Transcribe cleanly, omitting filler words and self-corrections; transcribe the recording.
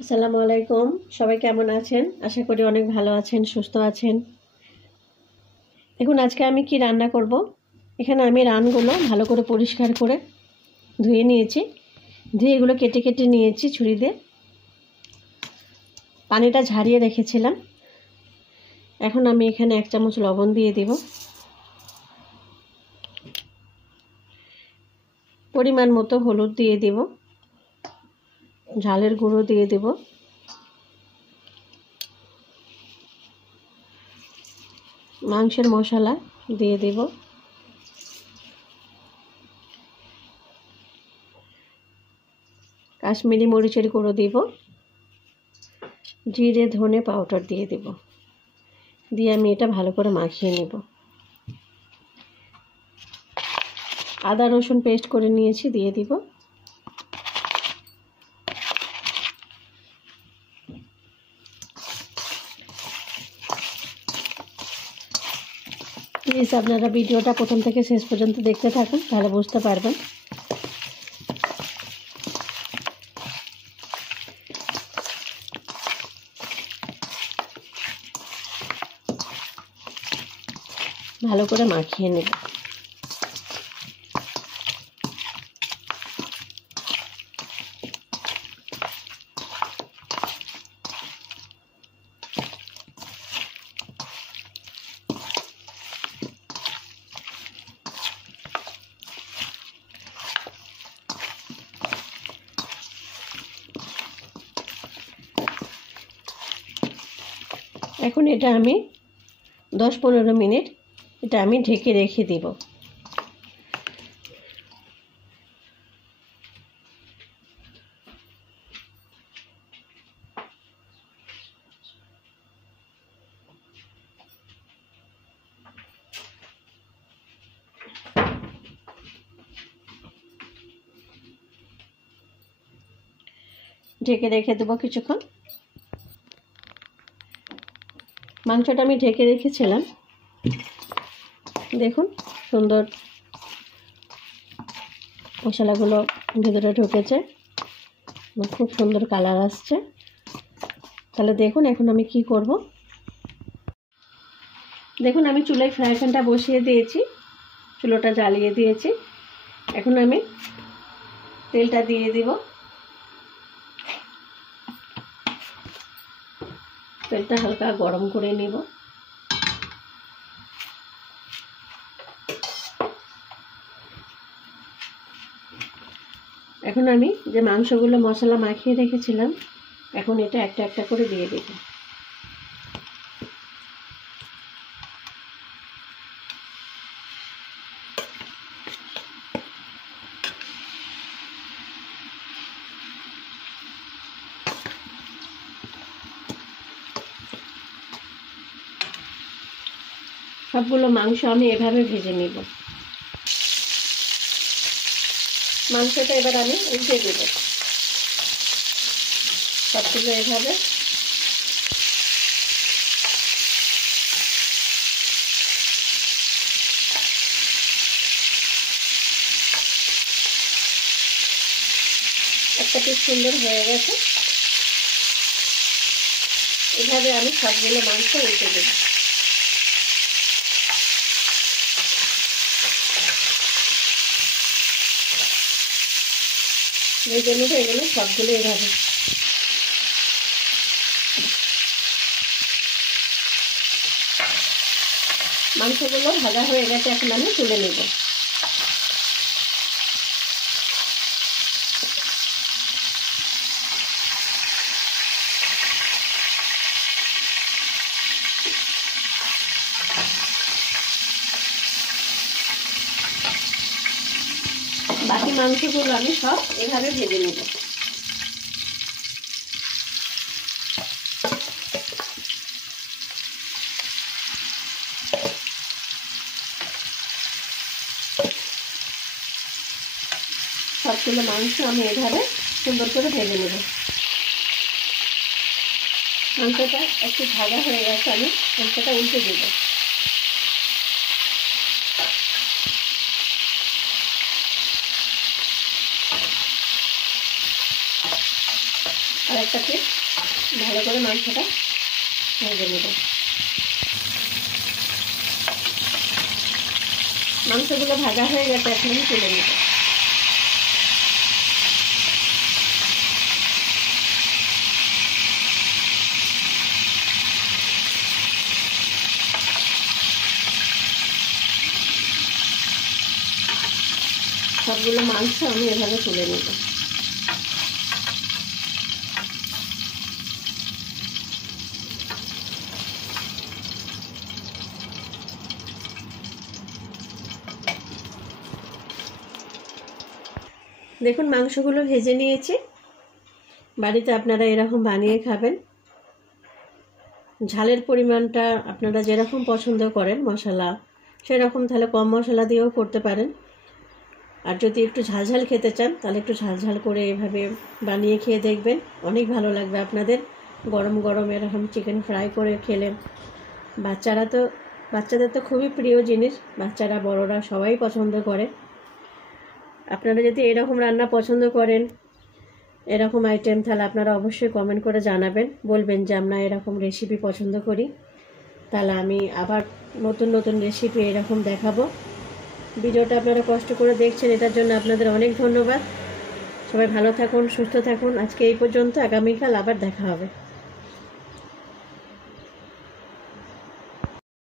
আসসালামু আলাইকুম। সবাই কেমন আছেন? আশা করি অনেক ভালো আছেন, সুস্থ আছেন। দেখুন আজকে আমি কি রান্না করব। এখানে আমি রানগুলো ভালো করে পরিষ্কার করে ধুয়ে নিয়েছি। ধুয়ে এগুলো কেটে কেটে নিয়েছি ছুরি দিয়ে। পানিটা ঝারিয়ে রেখেছিলাম। এখন আমি এখানে 1 চামচ লবণ দিয়ে দেব। পরিমাণ মতো হলুদ দিয়ে দেব। ঝালের গুঁড়ো দিয়ে দেব। মাংসের মশলা দিয়ে দেব। কাশ্মীরি মরিচের গুঁড়ো দেব। জিরে ধনে পাউডার দিয়ে দেব। দিয়ে আমি এটা ভালো করে মাখিয়ে নেব। আদা রসুন পেস্ট করে নিয়েছি, দিয়ে দিব। প্লিজ আপনারা ভিডিওটা প্রথম থেকে শেষ পর্যন্ত দেখতে থাকুন, তাহলে বুঝতে পারবেন। ভালো করে মাখিয়ে নেব। এখন এটা আমি 10-15 মিনিট এটা আমি ঢেকে রেখে দেব। ঢেকে রেখে দেব কিছুক্ষণ। মাংসটা আমি ঢেকে রেখেছিলাম, দেখুন সুন্দর মশলাগুলো ভেতরে ঢুকেছে, খুব সুন্দর কালার আসছে। তাহলে দেখুন এখন আমি কি করব। দেখুন আমি চুলায় ফ্রাই প্যানটা বসিয়ে দিয়েছি, চুলোটা জ্বালিয়ে দিয়েছি। এখন আমি তেলটা দিয়ে দিব। তেলটা হালকা গরম করে নেব। এখন আমি যে মাংসগুলো মশলা মাখিয়ে রেখেছিলাম, এখন এটা একটা একটা করে দিয়ে দেব। সবগুলো মাংস আমি এভাবে ভেজে নেব। মাংসটা এবার আমি উল্টে দেব। সবগুলো এভাবে একটা পিস সুন্দর হয়ে গেছে। এভাবে আমি সবগুলো মাংস উল্টে দেব। ভেজে নেব এগুলো সবগুলো এভাবে। মাংসগুলো ভাজা হয়ে গেছে, এখন আমি তুলে নেব। বাকি মাংসগুলো আমি সব এভাবে ভেজে নেব। সবগুলো মাংস আমি এভাবে সুন্দর করে ভেজে নেব। মাংসটা একটু ভাজা হয়ে গেছে, আমি মাংসটা উল্টে দেব। আর একটা পিঠ ভালো করে মাংসটা ভেজে নেব। মাংসগুলো ভাজা হয়ে গেছে, এখন আমি তুলে নেব। সবগুলো মাংস আমি এভাবে তুলে নেব। দেখুন মাংসগুলো ভেজে নিয়েছি। বাড়িতে আপনারা এরকম বানিয়ে খাবেন। ঝালের পরিমাণটা আপনারা যেরকম পছন্দ করেন মশলা, সেরকম তাহলে কম মশলা দিয়েও করতে পারেন। আর যদি একটু ঝালঝাল খেতে চান তাহলে একটু ঝালঝাল করে এভাবে বানিয়ে খেয়ে দেখবেন, অনেক ভালো লাগবে আপনাদের। গরম গরম এরকম চিকেন ফ্রাই করে খেলে বাচ্চাদের তো খুবই প্রিয় জিনিস, বাচ্চারা বড়রা সবাই পছন্দ করে। আপনারা যদি এরকম রান্না পছন্দ করেন, এরকম আইটেম, তাহলে আপনারা অবশ্যই কমেন্ট করে জানাবেন, বলবেন যে আমরা এরকম রেসিপি পছন্দ করি। তাহলে আমি আবার নতুন নতুন রেসিপি এরকম দেখাবো। ভিডিওটা আপনারা কষ্ট করে দেখছেন, এটার জন্য আপনাদের অনেক ধন্যবাদ। সবাই ভালো থাকুন, সুস্থ থাকুন। আজকে এই পর্যন্ত, আগামীকাল আবার দেখা হবে।